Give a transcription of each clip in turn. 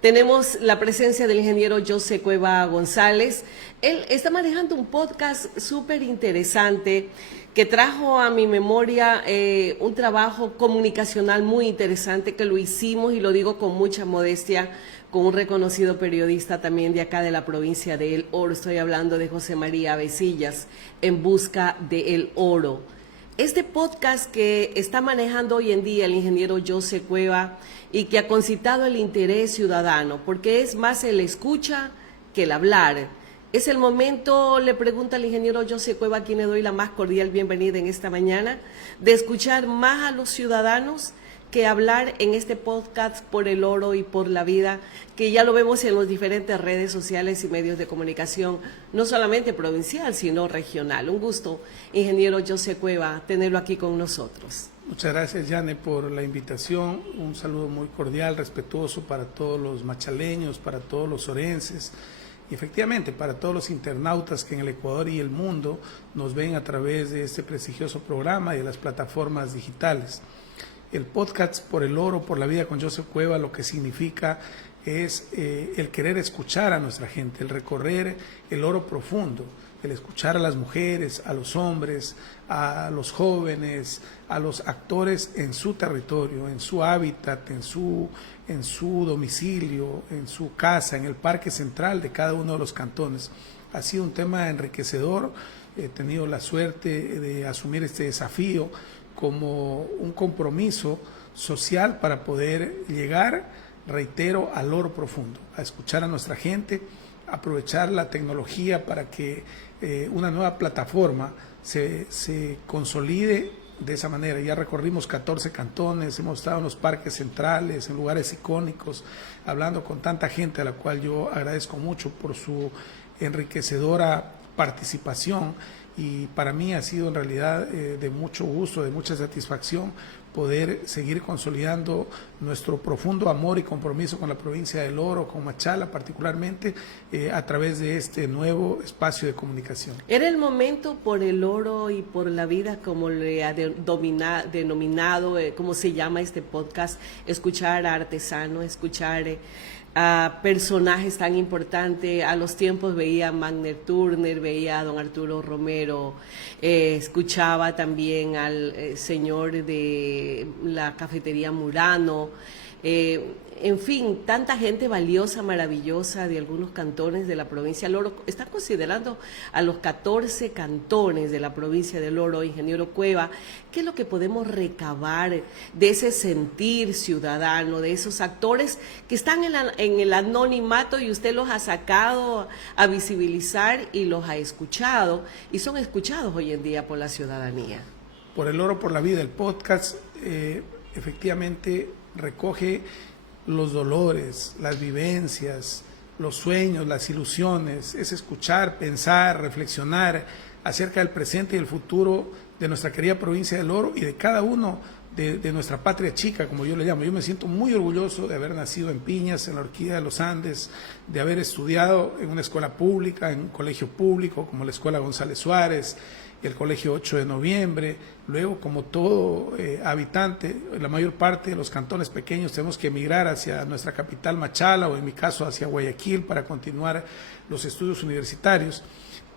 Tenemos la presencia del ingeniero José Cueva González. Él está manejando un podcast súper interesante que trajo a mi memoria un trabajo comunicacional muy interesante que lo hicimos, y lo digo con mucha modestia, con un reconocido periodista también de acá de la provincia de El Oro. Estoy hablando de José María Avesillas, En Busca de El Oro. Este podcast que está manejando hoy en día el ingeniero José Cueva y que ha concitado el interés ciudadano, porque es más el escucha que el hablar. Es el momento, le pregunta al ingeniero José Cueva, a quien le doy la más cordial bienvenida en esta mañana, de escuchar más a los ciudadanos que hablar en este podcast por el oro y por la vida, que ya lo vemos en las diferentes redes sociales y medios de comunicación, no solamente provincial, sino regional. Un gusto, ingeniero José Cueva, tenerlo aquí con nosotros. Muchas gracias, Yane, por la invitación. Un saludo muy cordial, respetuoso para todos los machaleños, para todos los orenses y efectivamente para todos los internautas que en el Ecuador y el mundo nos ven a través de este prestigioso programa y de las plataformas digitales. El podcast Por el Oro, por la Vida con José Cueva, lo que significa es el querer escuchar a nuestra gente, el recorrer el oro profundo, el escuchar a las mujeres, a los hombres, a los jóvenes, a los actores en su territorio, en su hábitat, en su domicilio, en su casa, en el parque central de cada uno de los cantones. Ha sido un tema enriquecedor. He tenido la suerte de asumir este desafío como un compromiso social para poder llegar, reitero, al oro profundo, a escuchar a nuestra gente, aprovechar la tecnología para que una nueva plataforma se consolide de esa manera. Ya recorrimos 14 cantones, hemos estado en los parques centrales, en lugares icónicos, hablando con tanta gente a la cual yo agradezco mucho por su enriquecedora participación. Y para mí ha sido en realidad de mucho gusto, de mucha satisfacción poder seguir consolidando nuestro profundo amor y compromiso con la provincia del Oro, con Machala particularmente, a través de este nuevo espacio de comunicación. Era el momento por el oro y por la vida, como le ha denominado, cómo se llama este podcast, escuchar a artesanos, escuchar a personajes tan importantes. A los tiempos veía a Magner Turner, veía a don Arturo Romero, escuchaba también al señor de la cafetería Murano, en fin, tanta gente valiosa, maravillosa de algunos cantones de la provincia del Oro. Están considerando a los 14 cantones de la provincia del Oro, ingeniero Cueva. ¿Qué es lo que podemos recabar de ese sentir ciudadano, de esos actores que están en el anonimato y usted los ha sacado a visibilizar y los ha escuchado y son escuchados hoy en día por la ciudadanía? Por el Oro, por la Vida, el podcast efectivamente recoge los dolores, las vivencias, los sueños, las ilusiones. Es escuchar, pensar, reflexionar acerca del presente y el futuro de nuestra querida provincia del Oro y de cada uno de nuestra patria chica, como yo le llamo. Yo me siento muy orgulloso de haber nacido en Piñas, en la Orquídea de los Andes, de haber estudiado en una escuela pública, en un colegio público como la Escuela González Suárez, el Colegio 8 de Noviembre. Luego, como todo habitante, la mayor parte de los cantones pequeños tenemos que emigrar hacia nuestra capital Machala, o en mi caso hacia Guayaquil, para continuar los estudios universitarios.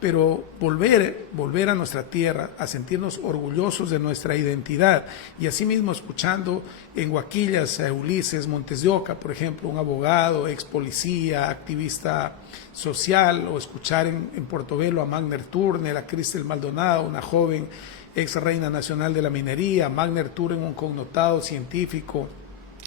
Pero volver a nuestra tierra, a sentirnos orgullosos de nuestra identidad, y asimismo escuchando en Huaquillas a Ulises Montes de Oca, por ejemplo, un abogado, ex policía, activista social, o escuchar en Portobelo a Magner Turner, a Cristel Maldonado, una joven ex reina nacional de la minería, Magner Turner, un connotado científico,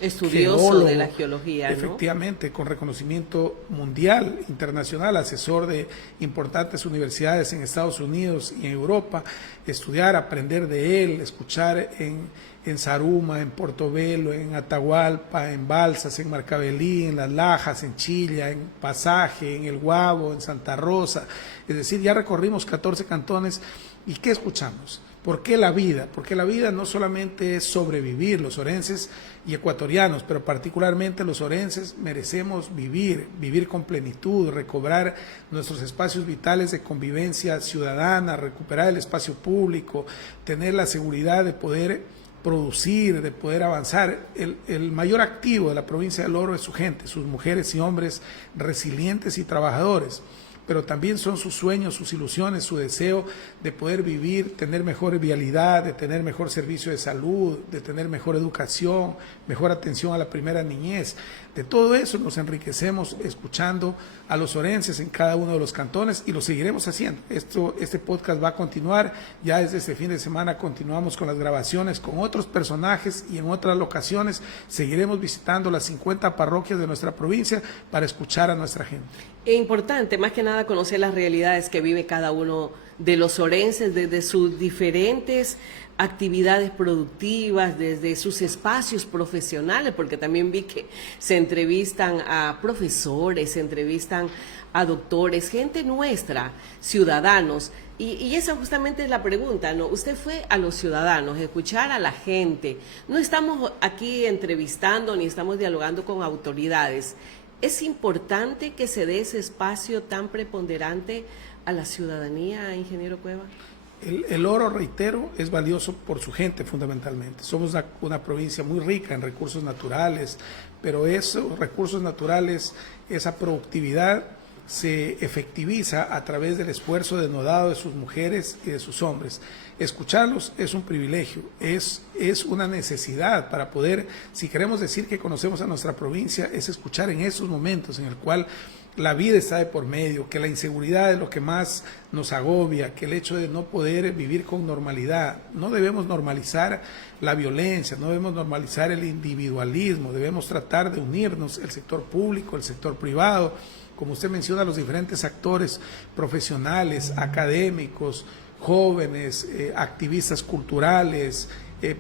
estudioso geólogo, de la geología, ¿no? Efectivamente, con reconocimiento mundial, internacional, asesor de importantes universidades en Estados Unidos y en Europa. Estudiar, aprender de él, escuchar en Zaruma, en Portobelo, en Atahualpa, en Balsas, en Marcavelí, en Las Lajas, en Chilla, en Pasaje, en El Guabo, en Santa Rosa. Es decir, ya recorrimos 14 cantones. ¿Y qué escuchamos? ¿Por qué la vida? Porque la vida no solamente es sobrevivir. Los orenses y ecuatorianos, pero particularmente los orenses, merecemos vivir con plenitud, recobrar nuestros espacios vitales de convivencia ciudadana, recuperar el espacio público, tener la seguridad de poder producir, de poder avanzar. El mayor activo de la provincia del Oro es su gente, sus mujeres y hombres resilientes y trabajadores, pero también son sus sueños, sus ilusiones, su deseo de poder vivir, tener mejor vialidad, de tener mejor servicio de salud, de tener mejor educación, mejor atención a la primera niñez. De todo eso nos enriquecemos escuchando a los orenses en cada uno de los cantones y lo seguiremos haciendo. Este podcast va a continuar, ya desde este fin de semana continuamos con las grabaciones con otros personajes y en otras locaciones seguiremos visitando las 50 parroquias de nuestra provincia para escuchar a nuestra gente. Es importante, más que nada, conocer las realidades que vive cada uno de los orenses desde sus diferentes actividades productivas, desde sus espacios profesionales, porque también vi que se entrevistan a profesores, se entrevistan a doctores, gente nuestra, ciudadanos. Y esa justamente es la pregunta, ¿no? Usted fue a los ciudadanos, escuchar a la gente. No estamos aquí entrevistando ni estamos dialogando con autoridades. Es importante que se dé ese espacio tan preponderante a la ciudadanía, ingeniero Cueva. El Oro, reitero, es valioso por su gente fundamentalmente. Somos una provincia muy rica en recursos naturales, pero esos recursos naturales, esa productividad se efectiviza a través del esfuerzo denodado de sus mujeres y de sus hombres. Escucharlos es un privilegio, es una necesidad para poder, si queremos decir que conocemos a nuestra provincia, es escuchar en esos momentos en el cual la vida está de por medio, que la inseguridad es lo que más nos agobia, que el hecho de no poder vivir con normalidad. No debemos normalizar la violencia, no debemos normalizar el individualismo, debemos tratar de unirnos, el sector público, el sector privado, como usted menciona, los diferentes actores profesionales, académicos, jóvenes, activistas culturales,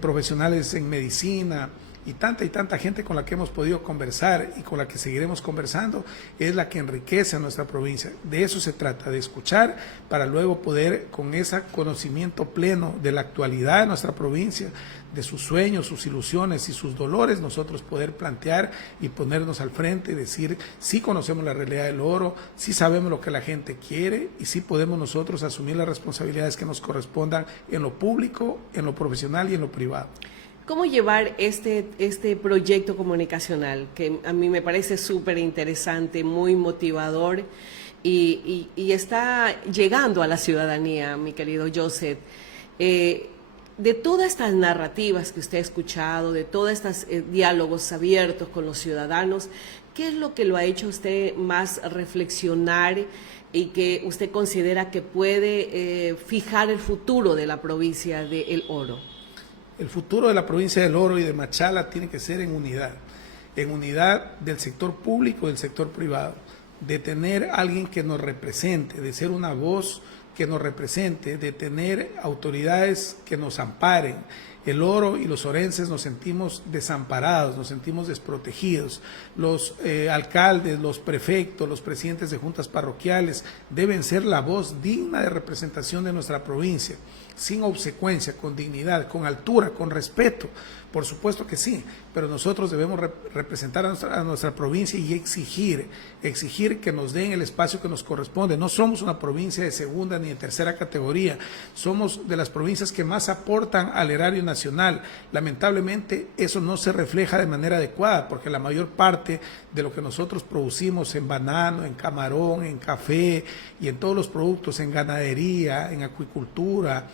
profesionales en medicina, y tanta gente con la que hemos podido conversar y con la que seguiremos conversando, es la que enriquece a nuestra provincia. De eso se trata, de escuchar para luego poder, con ese conocimiento pleno de la actualidad de nuestra provincia, de sus sueños, sus ilusiones y sus dolores, nosotros poder plantear y ponernos al frente y decir, sí conocemos la realidad del Oro, sí sabemos lo que la gente quiere y sí podemos nosotros asumir las responsabilidades que nos correspondan en lo público, en lo profesional y en lo privado. ¿Cómo llevar este proyecto comunicacional, que a mí me parece súper interesante, muy motivador y está llegando a la ciudadanía, mi querido Joseph? De todas estas narrativas que usted ha escuchado, de todos estos diálogos abiertos con los ciudadanos, ¿qué es lo que lo ha hecho usted más reflexionar y que usted considera que puede fijar el futuro de la provincia de El Oro? El futuro de la provincia del Oro y de Machala tiene que ser en unidad del sector público y del sector privado, de tener alguien que nos represente, de ser una voz que nos represente, de tener autoridades que nos amparen. El Oro y los orenses nos sentimos desamparados, nos sentimos desprotegidos. Los alcaldes, los prefectos, los presidentes de juntas parroquiales deben ser la voz digna de representación de nuestra provincia, sin obsecuencia, con dignidad, con altura, con respeto. Por supuesto que sí, pero nosotros debemos representar a nuestra provincia y exigir que nos den el espacio que nos corresponde. No somos una provincia de segunda ni de tercera categoría, somos de las provincias que más aportan al erario nacional. Lamentablemente eso no se refleja de manera adecuada, porque la mayor parte de lo que nosotros producimos en banano, en camarón, en café y en todos los productos, en ganadería, en acuicultura,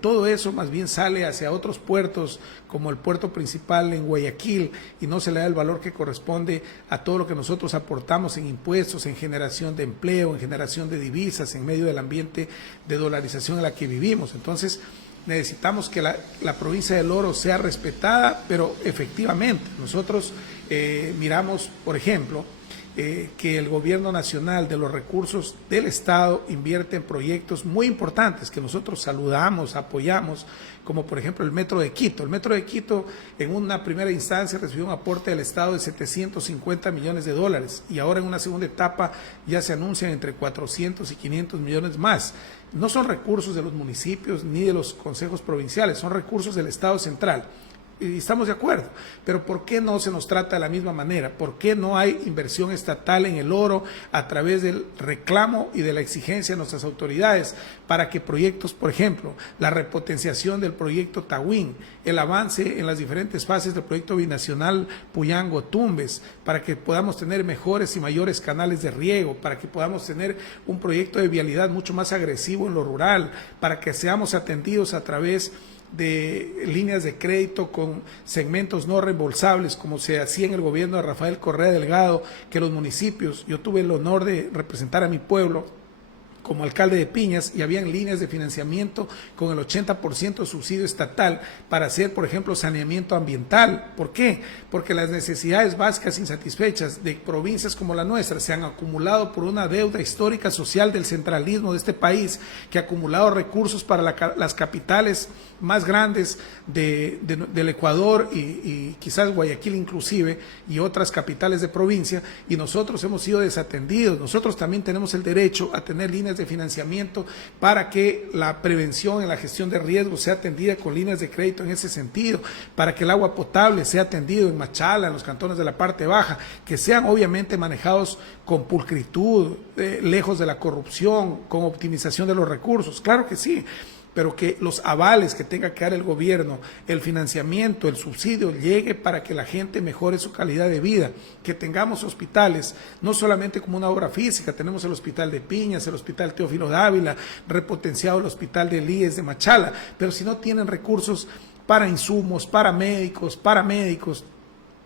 todo eso más bien sale hacia otros puertos, como el puerto principal en Guayaquil, y no se le da el valor que corresponde a todo lo que nosotros aportamos en impuestos, en generación de empleo, en generación de divisas, en medio del ambiente de dolarización en la que vivimos. Entonces, necesitamos que la provincia del Oro sea respetada, pero efectivamente, nosotros miramos, por ejemplo, que el gobierno nacional de los recursos del Estado invierte en proyectos muy importantes que nosotros saludamos, apoyamos, como por ejemplo el Metro de Quito. El Metro de Quito en una primera instancia recibió un aporte del Estado de 750 millones de dólares y ahora en una segunda etapa ya se anuncian entre 400 y 500 millones más. No son recursos de los municipios ni de los consejos provinciales, son recursos del Estado central. y estamos de acuerdo, pero ¿por qué no se nos trata de la misma manera? ¿Por qué no hay inversión estatal en el oro a través del reclamo y de la exigencia de nuestras autoridades para que proyectos, por ejemplo, la repotenciación del proyecto Tahuín, el avance en las diferentes fases del proyecto binacional Puyango-Tumbes, para que podamos tener mejores y mayores canales de riego, para que podamos tener un proyecto de vialidad mucho más agresivo en lo rural, para que seamos atendidos a través de líneas de crédito con segmentos no reembolsables, como se hacía en el gobierno de Rafael Correa Delgado, que los municipios, yo tuve el honor de representar a mi pueblo como alcalde de Piñas, y habían líneas de financiamiento con el 80% de subsidio estatal para hacer, por ejemplo, saneamiento ambiental. ¿Por qué? Porque las necesidades básicas insatisfechas de provincias como la nuestra se han acumulado por una deuda histórica social del centralismo de este país, que ha acumulado recursos para las capitales más grandes del Ecuador y quizás Guayaquil inclusive, y otras capitales de provincia, y nosotros hemos sido desatendidos. Nosotros también tenemos el derecho a tener líneas de financiamiento para que la prevención en la gestión de riesgos sea atendida con líneas de crédito en ese sentido, para que el agua potable sea atendido en Machala, en los cantones de la parte baja, que sean obviamente manejados con pulcritud, lejos de la corrupción, con optimización de los recursos. Claro que sí, pero que los avales que tenga que dar el gobierno, el financiamiento, el subsidio, llegue para que la gente mejore su calidad de vida, que tengamos hospitales, no solamente como una obra física, tenemos el hospital de Piñas, el hospital Teófilo Dávila, repotenciado el hospital de Elías de Machala, pero si no tienen recursos para insumos, para médicos,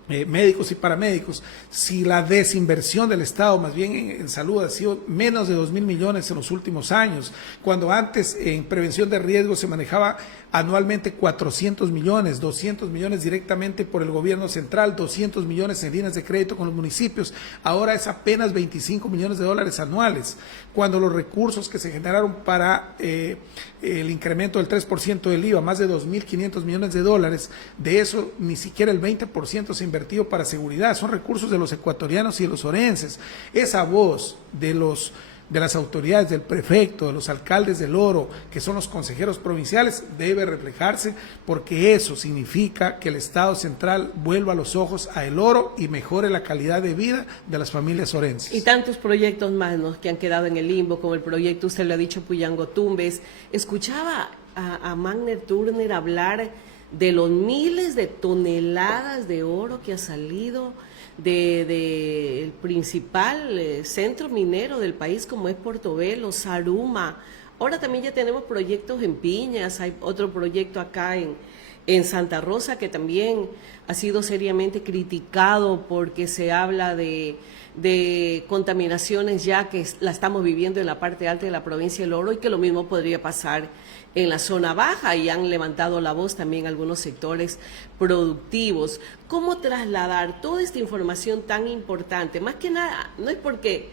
médicos y paramédicos, si la desinversión del Estado más bien en salud ha sido menos de 2.000 millones en los últimos años, cuando antes en prevención de riesgos se manejaba anualmente 400 millones, 200 millones directamente por el gobierno central, 200 millones en líneas de crédito con los municipios, ahora es apenas 25 millones de dólares anuales, cuando los recursos que se generaron para el incremento del 3% del IVA, más de 2.500 millones de dólares, de eso ni siquiera el 20% se ha invertido para seguridad, son recursos de los ecuatorianos y de los orenses. Esa voz de las autoridades, del prefecto, de los alcaldes del Oro, que son los consejeros provinciales, debe reflejarse, porque eso significa que el Estado central vuelva los ojos a el Oro y mejore la calidad de vida de las familias orenses. Y tantos proyectos más, ¿no?, que han quedado en el limbo, como el proyecto, usted lo ha dicho, Puyango-Tumbes. Escuchaba a Magner Turner hablar de los miles de toneladas de oro que ha salido del principal centro minero del país, como es Portobelo, Saruma. Ahora también ya tenemos proyectos en Piñas, hay otro proyecto acá en Santa Rosa que también ha sido seriamente criticado porque se habla de contaminaciones ya que la estamos viviendo en la parte alta de la provincia del Oro, y que lo mismo podría pasar en la zona baja, y han levantado la voz también algunos sectores productivos. ¿Cómo trasladar toda esta información tan importante? Más que nada, no es porque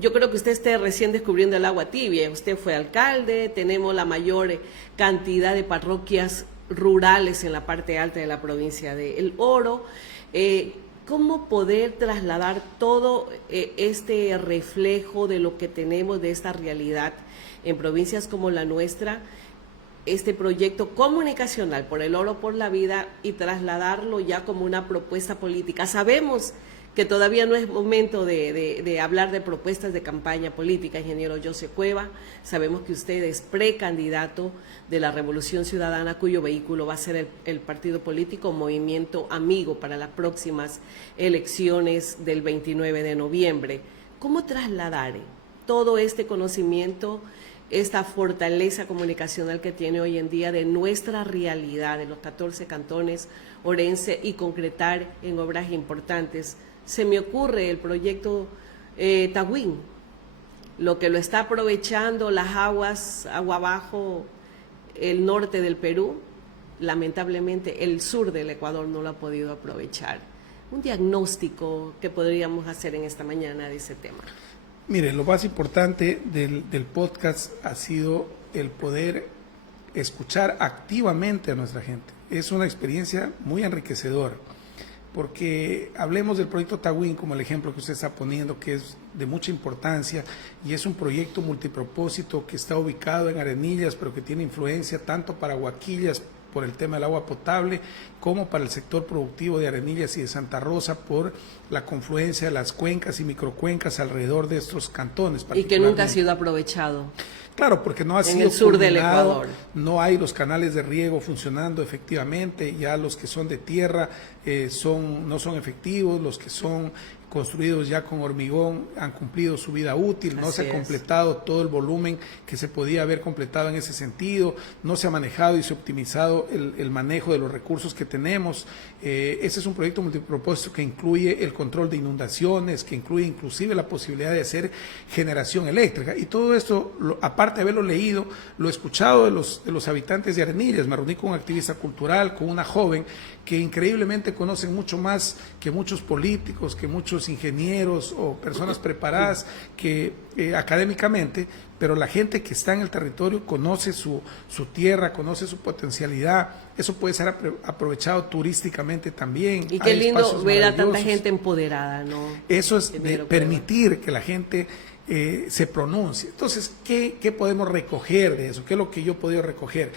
yo creo que usted esté recién descubriendo el agua tibia, usted fue alcalde, tenemos la mayor cantidad de parroquias rurales en la parte alta de la provincia de El Oro. ¿Cómo poder trasladar todo este reflejo de lo que tenemos, de esta realidad en provincias como la nuestra, este proyecto comunicacional por el oro, por la vida, y trasladarlo ya como una propuesta política? Sabemos que todavía no es momento de hablar de propuestas de campaña política, ingeniero José Cueva. Sabemos que usted es precandidato de la Revolución Ciudadana, cuyo vehículo va a ser el partido político Movimiento Amigo para las próximas elecciones del 29 de noviembre. ¿Cómo trasladar todo este conocimiento, esta fortaleza comunicacional que tiene hoy en día de nuestra realidad, de los 14 cantones orense, y concretar en obras importantes? Se me ocurre el proyecto Tahuín, lo que lo está aprovechando las aguas, agua abajo, el norte del Perú. Lamentablemente el sur del Ecuador no lo ha podido aprovechar. Un diagnóstico que podríamos hacer en esta mañana de ese tema. Mire, lo más importante del podcast ha sido el poder escuchar activamente a nuestra gente. Es una experiencia muy enriquecedora, porque hablemos del proyecto Tahuín como el ejemplo que usted está poniendo, que es de mucha importancia, y es un proyecto multipropósito que está ubicado en Arenillas, pero que tiene influencia tanto para Huaquillas, por el tema del agua potable, como para el sector productivo de Arenillas y de Santa Rosa por la confluencia de las cuencas y microcuencas alrededor de estos cantones. Y que nunca ha sido aprovechado. Claro, porque no ha sido en el sur del Ecuador. No hay los canales de riego funcionando efectivamente, ya los que son de tierra no son efectivos, los que son construidos ya con hormigón han cumplido su vida útil, no se ha completado todo el volumen que se podía haber completado en ese sentido, no se ha manejado y se ha optimizado el manejo de los recursos que tenemos. Ese es un proyecto multipropósito que incluye el control de inundaciones, que incluye inclusive la posibilidad de hacer generación eléctrica, y todo esto, aparte de haberlo leído, lo he escuchado de los habitantes de Arenillas. Me reuní con un activista cultural, con una joven que increíblemente conocen mucho más que muchos políticos, que muchos ingenieros o personas preparadas que académicamente, pero la gente que está en el territorio conoce su tierra, conoce su potencialidad. Eso puede ser aprovechado turísticamente también. Y qué lindo ver a tanta gente empoderada, ¿no? Eso es de permitir que la gente se pronuncie. Entonces, ¿qué podemos recoger de eso? ¿Qué es lo que yo he podido recoger?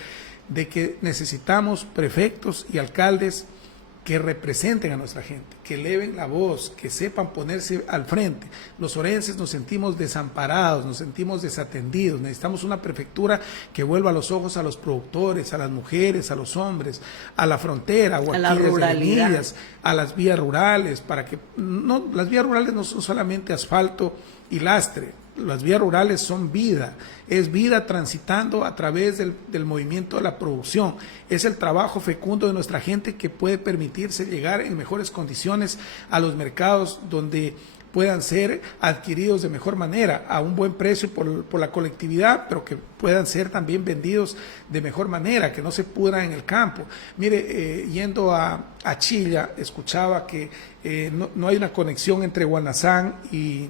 De que necesitamos prefectos y alcaldes que representen a nuestra gente, que eleven la voz, que sepan ponerse al frente. Los orenses nos sentimos desamparados, nos sentimos desatendidos, necesitamos una prefectura que vuelva los ojos a los productores, a las mujeres, a los hombres, a la frontera, a la ruralidad, a las vías rurales, para que las vías rurales no son solamente asfalto y lastre. Las vías rurales son vida, es vida transitando a través del movimiento de la producción, es el trabajo fecundo de nuestra gente que puede permitirse llegar en mejores condiciones a los mercados donde puedan ser adquiridos de mejor manera, a un buen precio por la colectividad, pero que puedan ser también vendidos de mejor manera, que no se pudran en el campo. Mire, yendo a Chilla, escuchaba que no hay una conexión entre Guanazán y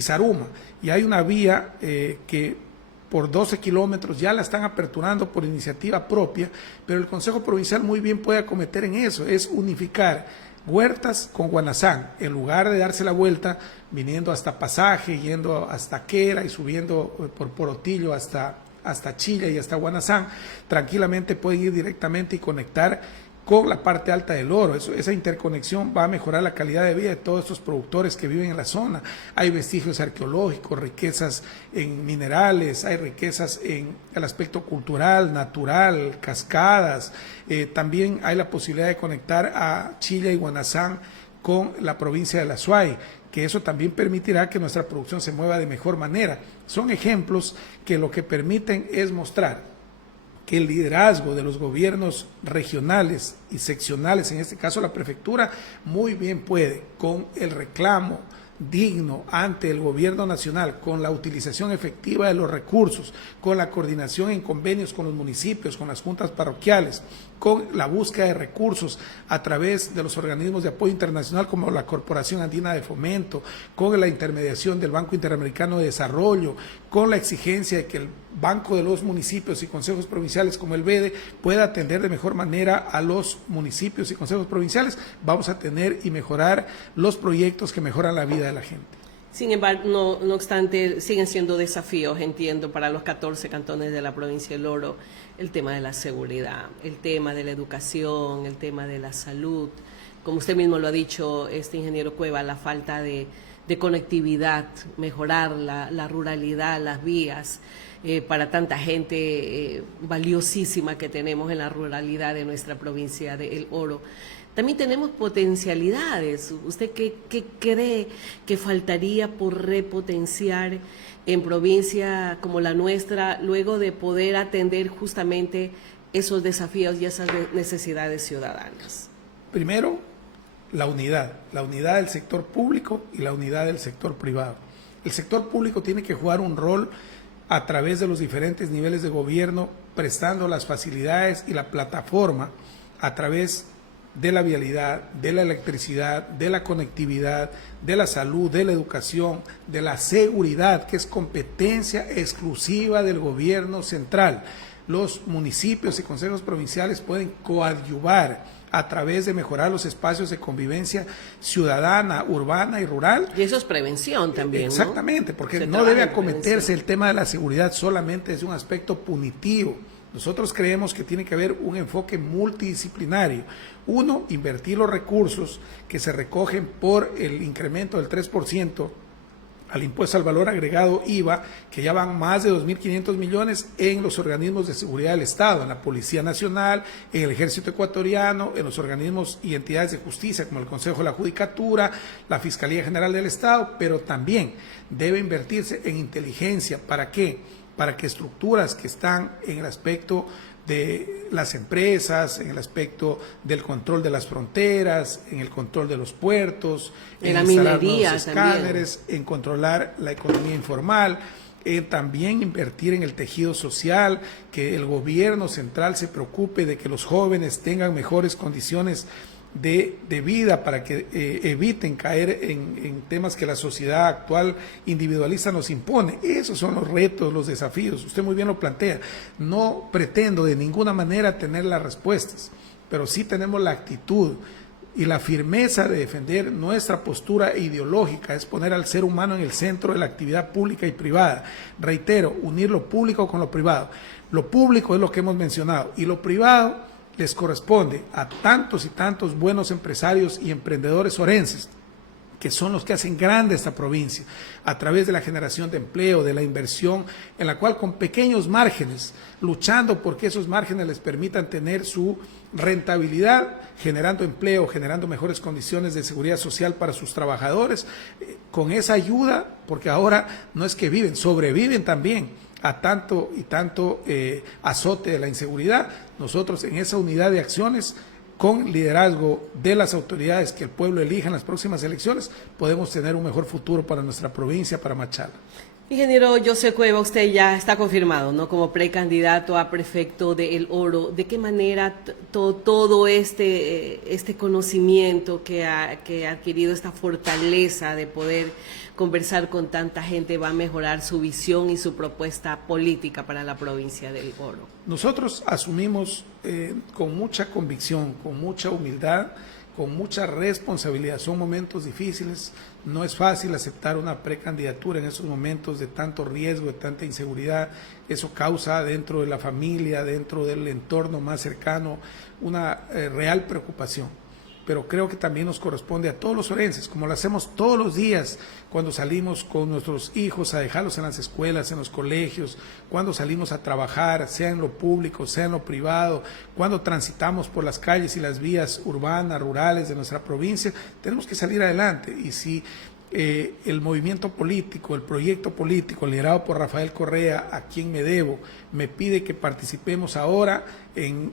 Zaruma, y hay una vía que por 12 kilómetros ya la están aperturando por iniciativa propia, pero el Consejo Provincial muy bien puede acometer en eso, es unificar Huertas con Guanazán, en lugar de darse la vuelta viniendo hasta Pasaje, yendo hasta Quera y subiendo por Porotillo hasta Chilla y hasta Guanazán. Tranquilamente pueden ir directamente y conectar con la parte alta del Oro. Esa interconexión va a mejorar la calidad de vida de todos estos productores que viven en la zona. Hay vestigios arqueológicos, riquezas en minerales, hay riquezas en el aspecto cultural, natural, cascadas. También hay la posibilidad de conectar a Chilla y Guanazán con la provincia de La Suay, que eso también permitirá que nuestra producción se mueva de mejor manera. Son ejemplos que lo que permiten es mostrar que el liderazgo de los gobiernos regionales y seccionales, en este caso la prefectura, muy bien puede, con el reclamo digno ante el gobierno nacional, con la utilización efectiva de los recursos, con la coordinación en convenios con los municipios, con las juntas parroquiales, con la búsqueda de recursos a través de los organismos de apoyo internacional como la Corporación Andina de Fomento, con la intermediación del Banco Interamericano de Desarrollo, con la exigencia de que el Banco de los Municipios y Consejos Provinciales como el BEDE pueda atender de mejor manera a los municipios y consejos provinciales, vamos a tener y mejorar los proyectos que mejoran la vida de la gente. Sin embargo, no obstante, siguen siendo desafíos, entiendo, para los 14 cantones de la provincia del Oro, el tema de la seguridad, el tema de la educación, el tema de la salud. Como usted mismo lo ha dicho, ingeniero Cueva, la falta de conectividad, mejorar la ruralidad, las vías, para tanta gente valiosísima que tenemos en la ruralidad de nuestra provincia del Oro. También tenemos potencialidades. ¿Usted qué cree que faltaría por repotenciar en provincia como la nuestra, luego de poder atender justamente esos desafíos y esas necesidades ciudadanas? Primero, la unidad del sector público y la unidad del sector privado. El sector público tiene que jugar un rol a través de los diferentes niveles de gobierno, prestando las facilidades y la plataforma a través de la vialidad, de la electricidad, de la conectividad, de la salud, de la educación, de la seguridad, que es competencia exclusiva del gobierno central. Los municipios y consejos provinciales pueden coadyuvar a través de mejorar los espacios de convivencia ciudadana, urbana y rural. Y eso es prevención también, ¿no? Exactamente, porque no debe acometerse el tema de la seguridad solamente desde un aspecto punitivo. Nosotros creemos que tiene que haber un enfoque multidisciplinario. Uno, invertir los recursos que se recogen por el incremento del 3% al impuesto al valor agregado IVA, que ya van más de 2.500 millones en los organismos de seguridad del Estado, en la Policía Nacional, en el Ejército Ecuatoriano, en los organismos y entidades de justicia como el Consejo de la Judicatura, la Fiscalía General del Estado, pero también debe invertirse en inteligencia. ¿Para qué? Para que estructuras que están en el aspecto de las empresas, en el aspecto del control de las fronteras, en el control de los puertos, en instalar la minería nuevos escáneres, en controlar la economía informal, también invertir en el tejido social, que el gobierno central se preocupe de que los jóvenes tengan mejores condiciones de vida para que eviten caer en temas que la sociedad actual individualista nos impone. Esos son los retos, los desafíos. Usted muy bien lo plantea. No pretendo de ninguna manera tener las respuestas, pero sí tenemos la actitud y la firmeza de defender nuestra postura ideológica, es poner al ser humano en el centro de la actividad pública y privada. Reitero, unir lo público con lo privado. Lo público es lo que hemos mencionado y lo privado les corresponde a tantos y tantos buenos empresarios y emprendedores orenses, que son los que hacen grande esta provincia, a través de la generación de empleo, de la inversión, en la cual con pequeños márgenes, luchando porque esos márgenes les permitan tener su rentabilidad, generando empleo, generando mejores condiciones de seguridad social para sus trabajadores, con esa ayuda, porque ahora no es que viven, sobreviven también a tanto y tanto azote de la inseguridad. Nosotros en esa unidad de acciones, con liderazgo de las autoridades que el pueblo elija en las próximas elecciones, podemos tener un mejor futuro para nuestra provincia, para Machala. Ingeniero José Cueva, usted ya está confirmado, ¿no?, como precandidato a prefecto de El Oro. ¿De qué manera todo este conocimiento que ha adquirido, esta fortaleza de poder conversar con tanta gente, va a mejorar su visión y su propuesta política para la provincia del Oro? Nosotros asumimos con mucha convicción, con mucha humildad, con mucha responsabilidad. Son momentos difíciles, no es fácil aceptar una precandidatura en esos momentos de tanto riesgo, de tanta inseguridad. Eso causa dentro de la familia, dentro del entorno más cercano, una real preocupación. Pero creo que también nos corresponde a todos los orenses, como lo hacemos todos los días cuando salimos con nuestros hijos a dejarlos en las escuelas, en los colegios, cuando salimos a trabajar, sea en lo público, sea en lo privado, cuando transitamos por las calles y las vías urbanas, rurales de nuestra provincia, tenemos que salir adelante. Y si el movimiento político, el proyecto político liderado por Rafael Correa, a quien me debo, me pide que participemos ahora en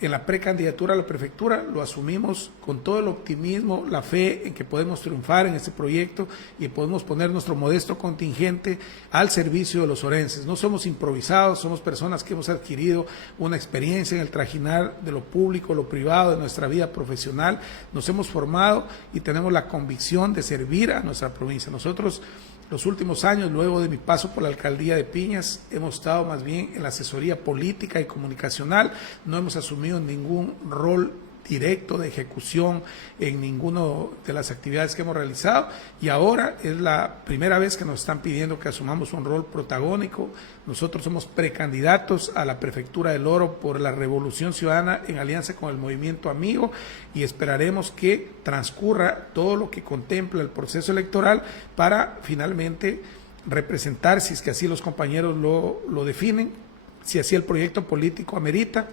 la precandidatura a la prefectura, lo asumimos con todo el optimismo, la fe en que podemos triunfar en este proyecto y podemos poner nuestro modesto contingente al servicio de los orenses. No somos improvisados, somos personas que hemos adquirido una experiencia en el trajinar de lo público, lo privado, de nuestra vida profesional, nos hemos formado y tenemos la convicción de servir a nuestra provincia. Nosotros, los últimos años, luego de mi paso por la alcaldía de Piñas, hemos estado más bien en la asesoría política y comunicacional, no hemos asumido ningún rol directo de ejecución en ninguna de las actividades que hemos realizado y ahora es la primera vez que nos están pidiendo que asumamos un rol protagónico. Nosotros somos precandidatos a la prefectura del Oro por la Revolución Ciudadana en alianza con el Movimiento Amigo y esperaremos que transcurra todo lo que contempla el proceso electoral para finalmente representar, si es que así los compañeros lo definen, si así el proyecto político amerita,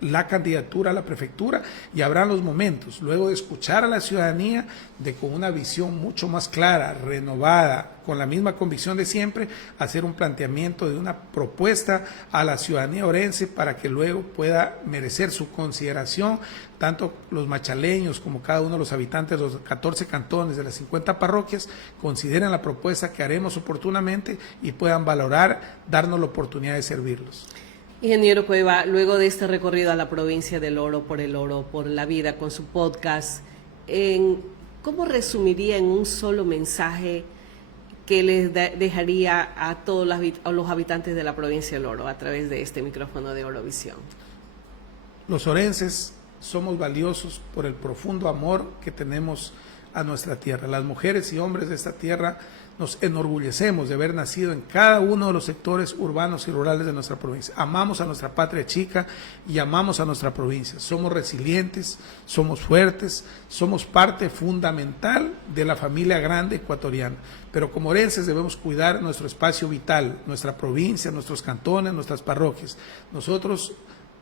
la candidatura a la prefectura, y habrán los momentos, luego de escuchar a la ciudadanía, de con una visión mucho más clara, renovada, con la misma convicción de siempre, hacer un planteamiento de una propuesta a la ciudadanía orense para que luego pueda merecer su consideración, tanto los machaleños como cada uno de los habitantes de los 14 cantones de las 50 parroquias, consideren la propuesta que haremos oportunamente y puedan valorar, darnos la oportunidad de servirlos. Ingeniero Cueva, luego de este recorrido a la provincia del Oro, por la vida, con su podcast, ¿cómo resumiría en un solo mensaje que les dejaría a todos los habitantes de la provincia del Oro a través de este micrófono de Orovisión? Los orenses somos valiosos por el profundo amor que tenemos a nuestra tierra. Las mujeres y hombres de esta tierra nos enorgullecemos de haber nacido en cada uno de los sectores urbanos y rurales de nuestra provincia. Amamos a nuestra patria chica y amamos a nuestra provincia. Somos resilientes, somos fuertes, somos parte fundamental de la familia grande ecuatoriana. Pero como orenses debemos cuidar nuestro espacio vital, nuestra provincia, nuestros cantones, nuestras parroquias. Nosotros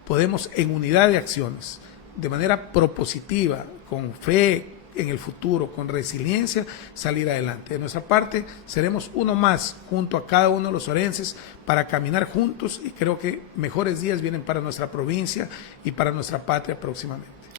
podemos, en unidad de acciones, de manera propositiva, con fe en el futuro, con resiliencia, salir adelante. De nuestra parte, seremos uno más junto a cada uno de los orenses para caminar juntos, y creo que mejores días vienen para nuestra provincia y para nuestra patria próximamente.